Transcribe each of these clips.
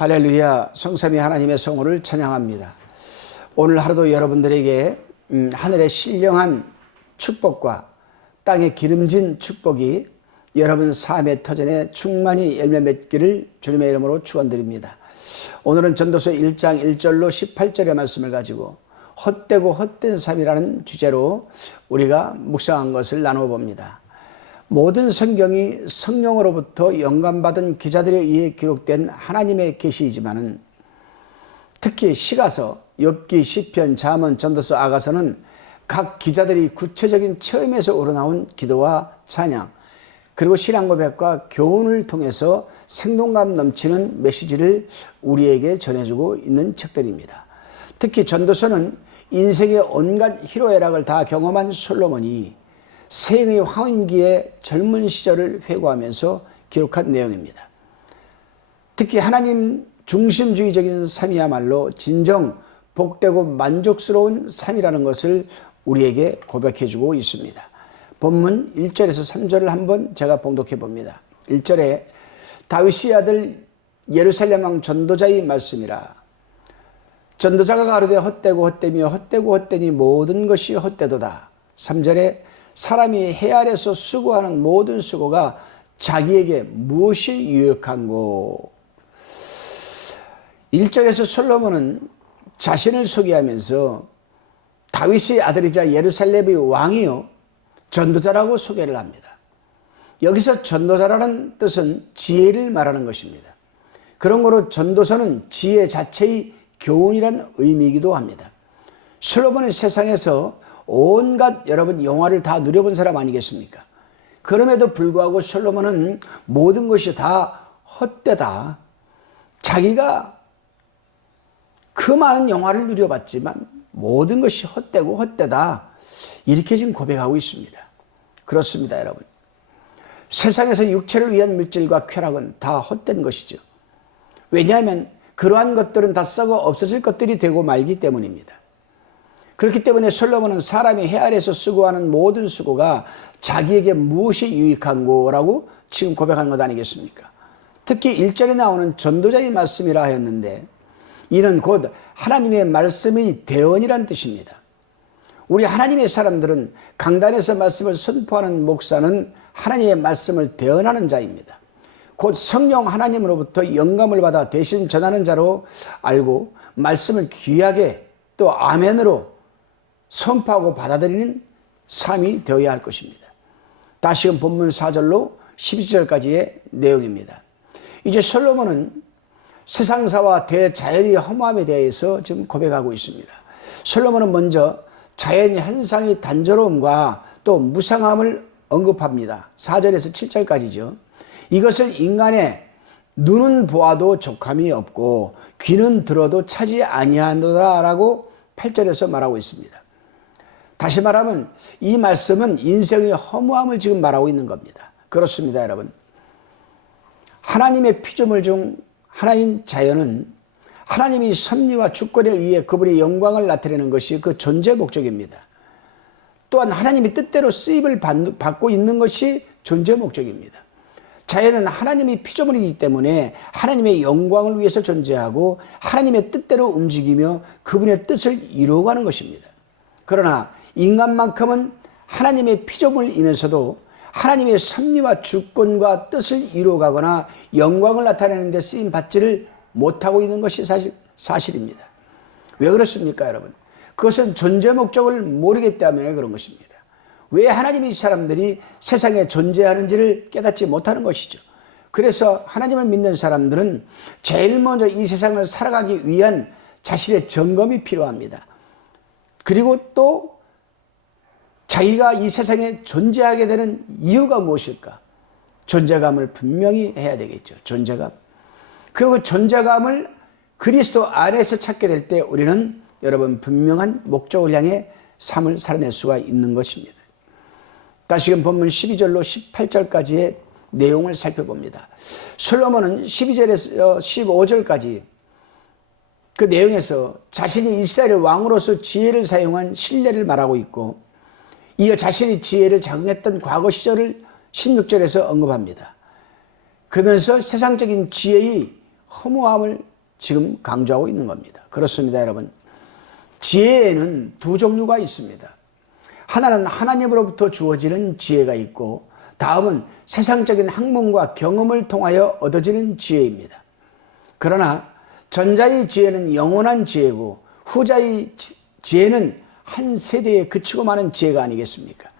할렐루야, 성삼위 하나님의 성호를 찬양합니다. 오늘 하루도 여러분들에게 하늘의 신령한 축복과 땅에 기름진 축복이 여러분 삶의 터전에 충만히 열매 맺기를 주님의 이름으로 축원드립니다. 오늘은 전도서 1장 1절로 18절의 말씀을 가지고 헛되고 헛된 삶이라는 주제로 우리가 묵상한 것을 나누어 봅니다. 모든 성경이 성령으로부터 영감받은 기자들에 의해 기록된 하나님의 계시이지만은 특히 시가서, 욥기, 시편, 잠언, 전도서, 아가서는 각 기자들이 구체적인 체험에서 우러나온 기도와 찬양, 그리고 신앙 고백과 교훈을 통해서 생동감 넘치는 메시지를 우리에게 전해주고 있는 책들입니다. 특히 전도서는 인생의 온갖 희로애락을 다 경험한 솔로몬이 생의 황혼기의 젊은 시절을 회고하면서 기록한 내용입니다. 특히 하나님 중심주의적인 삶이야말로 진정 복되고 만족스러운 삶이라는 것을 우리에게 고백해주고 있습니다. 본문 1절에서 3절을 한번 제가 봉독해 봅니다. 1절에 다윗의 아들 예루살렘 왕 전도자의 말씀이라. 전도자가 가로되 헛되고 헛되며 헛되고 헛되니 모든 것이 헛되도다. 3절에 사람이 해 아래서 수고하는 모든 수고가 자기에게 무엇이 유익한고. 1절에서 솔로몬은 자신을 소개하면서 다윗의 아들이자 예루살렘의 왕이요 전도자라고 소개를 합니다. 여기서 전도자라는 뜻은 지혜를 말하는 것입니다. 그런 거로 전도서는 지혜 자체의 교훈이란 의미이기도 합니다. 솔로몬은 세상에서 온갖 여러분 영화를 다 누려본 사람 아니겠습니까? 그럼에도 불구하고 솔로몬은 모든 것이 다 헛되다. 자기가 그 많은 영화를 누려봤지만 모든 것이 헛되고 헛되다. 이렇게 지금 고백하고 있습니다. 그렇습니다, 여러분. 세상에서 육체를 위한 물질과 쾌락은 다 헛된 것이죠. 왜냐하면 그러한 것들은 다 썩어 없어질 것들이 되고 말기 때문입니다. 그렇기 때문에 솔로몬은 사람이 해 아래서 수고하는 모든 수고가 자기에게 무엇이 유익한고라고 지금 고백하는 것 아니겠습니까? 특히 1절에 나오는 전도자의 말씀이라 하였는데 이는 곧 하나님의 말씀의 대언이란 뜻입니다. 우리 하나님의 사람들은 강단에서 말씀을 선포하는 목사는 하나님의 말씀을 대언하는 자입니다. 곧 성령 하나님으로부터 영감을 받아 대신 전하는 자로 알고 말씀을 귀하게 또 아멘으로 선포하고 받아들이는 삶이 되어야 할 것입니다. 다시금 본문 4절로 12절까지의 내용입니다. 이제 솔로몬은 세상사와 대자연의 허무함에 대해서 지금 고백하고 있습니다. 솔로몬은 먼저 자연 현상의 단조로움과 또 무상함을 언급합니다. 4절에서 7절까지죠. 이것을 인간의 눈은 보아도 족함이 없고 귀는 들어도 차지 아니하노라라고 8절에서 말하고 있습니다. 다시 말하면 이 말씀은 인생의 허무함을 지금 말하고 있는 겁니다. 그렇습니다, 여러분. 하나님의 피조물 중 하나인 자연은 하나님이 섭리와 주권에 의해 그분의 영광을 나타내는 것이 그 존재 목적입니다. 또한 하나님이 뜻대로 쓰임을 받고 있는 것이 존재 목적입니다. 자연은 하나님의 피조물이기 때문에 하나님의 영광을 위해서 존재하고 하나님의 뜻대로 움직이며 그분의 뜻을 이루어가는 것입니다. 그러나 인간만큼은 하나님의 피조물이면서도 하나님의 섭리와 주권과 뜻을 이루어가거나 영광을 나타내는 데 쓰임받지를 못하고 있는 것이 사실입니다. 왜 그렇습니까, 여러분? 그것은 존재 목적을 모르기 때문에 그런 것입니다. 왜 하나님의 사람들이 세상에 존재하는지를 깨닫지 못하는 것이죠. 그래서 하나님을 믿는 사람들은 제일 먼저 이 세상을 살아가기 위한 자신의 점검이 필요합니다. 그리고 또 자기가 이 세상에 존재하게 되는 이유가 무엇일까? 존재감을 분명히 해야 되겠죠. 존재감. 그 존재감을 그리스도 안에서 찾게 될 때 우리는 여러분 분명한 목적을 향해 삶을 살아낼 수가 있는 것입니다. 다시금 본문 12절로 18절까지의 내용을 살펴봅니다. 솔로몬은 12절에서 15절까지 그 내용에서 자신이 이스라엘 왕으로서 지혜를 사용한 신뢰를 말하고 있고 이어 자신이 지혜를 작용했던 과거 시절을 16절에서 언급합니다. 그러면서 세상적인 지혜의 허무함을 지금 강조하고 있는 겁니다. 그렇습니다, 여러분. 지혜에는 두 종류가 있습니다. 하나는 하나님으로부터 주어지는 지혜가 있고, 다음은 세상적인 학문과 경험을 통하여 얻어지는 지혜입니다. 그러나 전자의 지혜는 영원한 지혜고, 후자의 지혜는 한 세대에 그치고 마는 지혜가 아니겠습니까?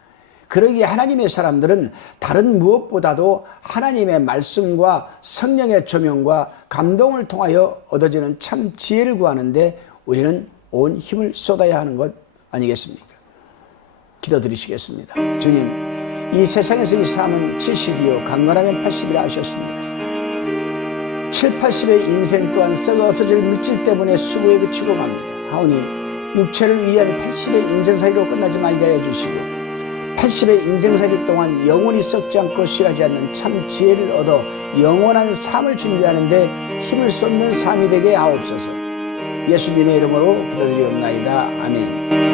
그러기에 하나님의 사람들은 다른 무엇보다도 하나님의 말씀과 성령의 조명과 감동을 통하여 얻어지는 참 지혜를 구하는데 우리는 온 힘을 쏟아야 하는 것 아니겠습니까? 기도드리시겠습니다. 주님, 이 세상에서 이 삶은 70이요 강건하면 80이라 하셨습니다. 7, 80의 인생 또한 썩어 없어질 물질 때문에 수고에 그치고 맙니다. 하오니 육체를 위한 80의 인생살이로 끝나지 말게 하여 주시고, 80의 인생살이 동안 영원히 썩지 않고 쉬하지 않는 참 지혜를 얻어 영원한 삶을 준비하는데 힘을 쏟는 삶이 되게 하옵소서. 예수님의 이름으로 기도드리옵나이다. 아멘.